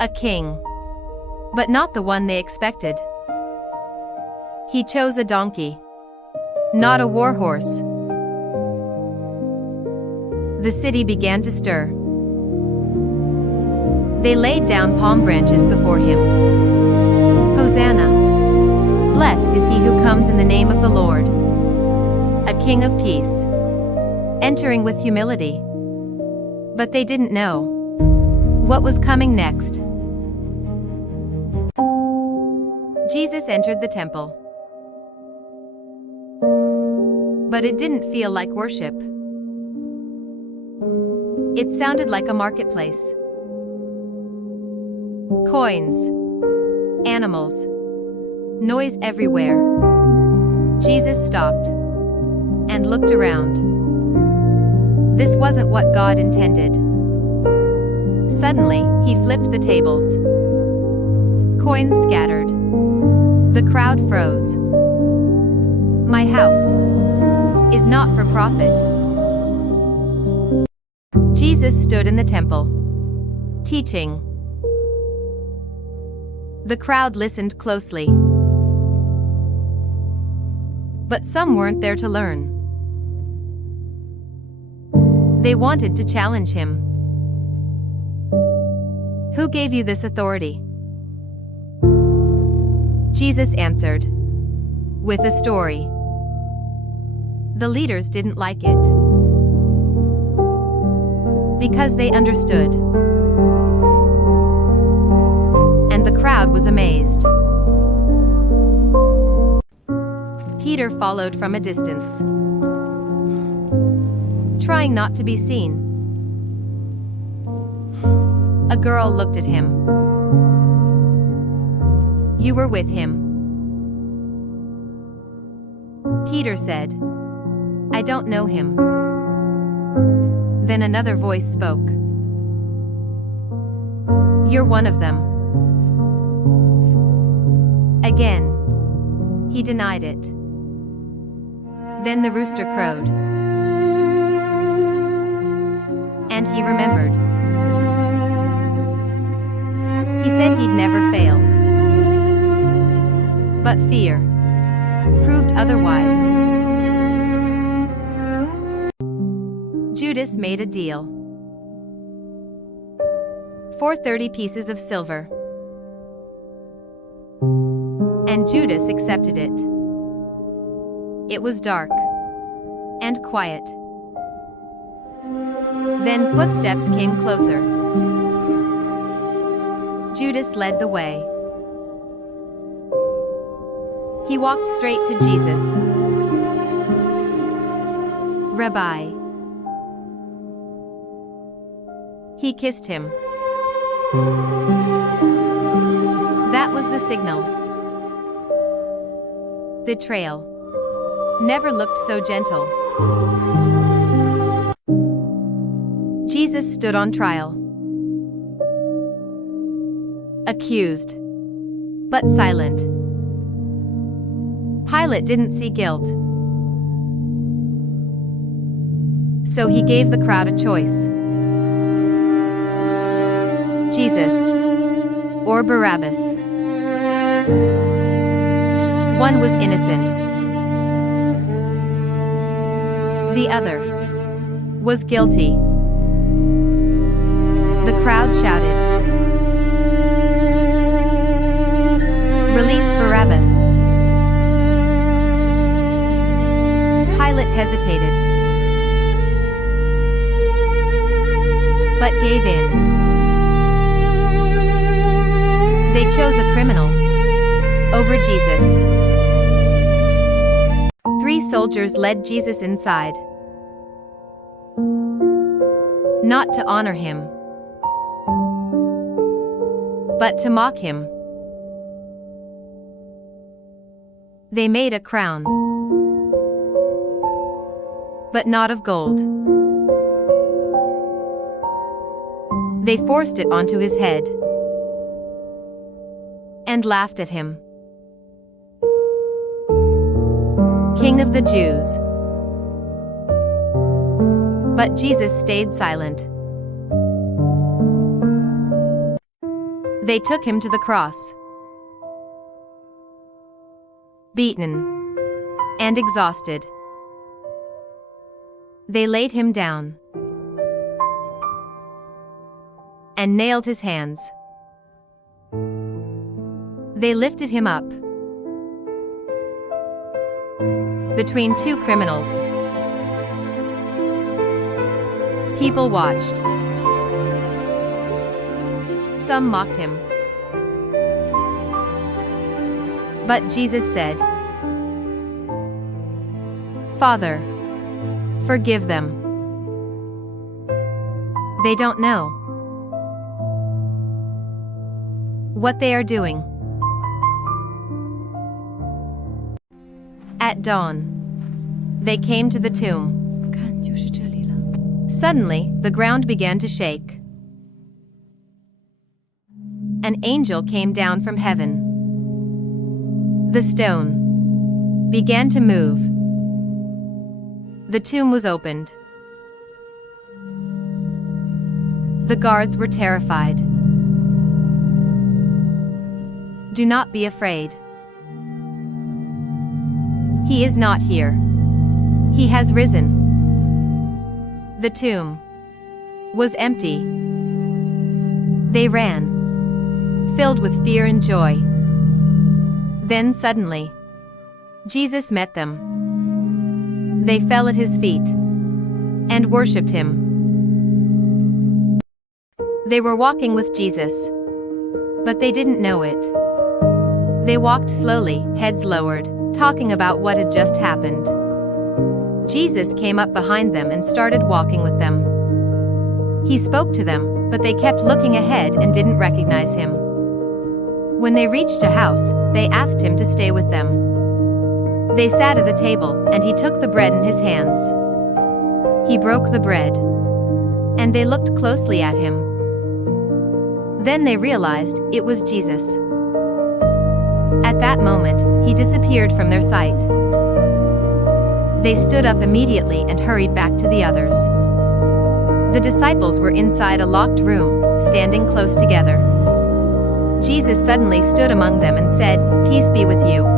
A king. But not the one they expected. He chose a donkey. Not a war horse. The city began to stir. They laid down palm branches before him. Hosanna! Blessed is he who comes in the name of the Lord. A king of peace. Entering with humility. But they didn't know what was coming next. Jesus entered the temple. But it didn't feel like worship. It sounded like a marketplace. Coins. Animals. Noise everywhere. Jesus stopped and looked around. This wasn't what God intended. Suddenly, he flipped the tables. Coins scattered. The crowd froze. My house is not for profit. Jesus stood in the temple, teaching. The crowd listened closely. But some weren't there to learn. They wanted to challenge him. Who gave you this authority? Jesus answered with a story. The leaders didn't like it because they understood. And the crowd was amazed. Peter followed from a distance, trying not to be seen. A girl looked at him. You were with him. Peter said, I don't know him. Then another voice spoke. You're one of them. Again, he denied it. Then the rooster crowed. And he remembered. He said he'd never fail. But fear proved otherwise. Judas made a deal for 30 pieces of silver. And Judas accepted it. It was dark and quiet. Then footsteps came closer. Judas led the way. He walked straight to Jesus. Rabbi. He kissed him. That was the signal. Betrayal never looked so gentle. Jesus stood on trial. Accused, but silent. Pilate didn't see guilt. So he gave the crowd a choice. Jesus or Barabbas. One was innocent. The other was guilty. The crowd shouted, Release Barabbas. Pilate hesitated, but gave in. They chose a criminal over Jesus. 3 soldiers led Jesus inside. Not to honor him, but to mock him. They made a crown, but not of gold. They forced it onto his head and laughed at him. King of the Jews. But Jesus stayed silent. They took him to the cross. Beaten and exhausted, they laid him down and nailed his hands. They lifted him up between two criminals. People watched. Some mocked him. But Jesus said, "Father, forgive them. They don't know what they are doing." At dawn, they came to the tomb. Suddenly, the ground began to shake. An angel came down from heaven. The stone began to move. The tomb was opened. The guards were terrified. "Do not be afraid. He is not here. He has risen." The tomb was empty. They ran, filled with fear and joy. Then suddenly, Jesus met them. They fell at his feet and worshipped him. They were walking with Jesus, but they didn't know it. They walked slowly, heads lowered, talking about what had just happened. Jesus came up behind them and started walking with them. He spoke to them, but they kept looking ahead and didn't recognize him. When they reached a house, they asked him to stay with them. They sat at a table, and he took the bread in his hands. He broke the bread, and they looked closely at him. Then they realized it was Jesus. At that moment, he disappeared from their sight. They stood up immediately and hurried back to the others. The disciples were inside a locked room, standing close together. Jesus suddenly stood among them and said, "Peace be with you."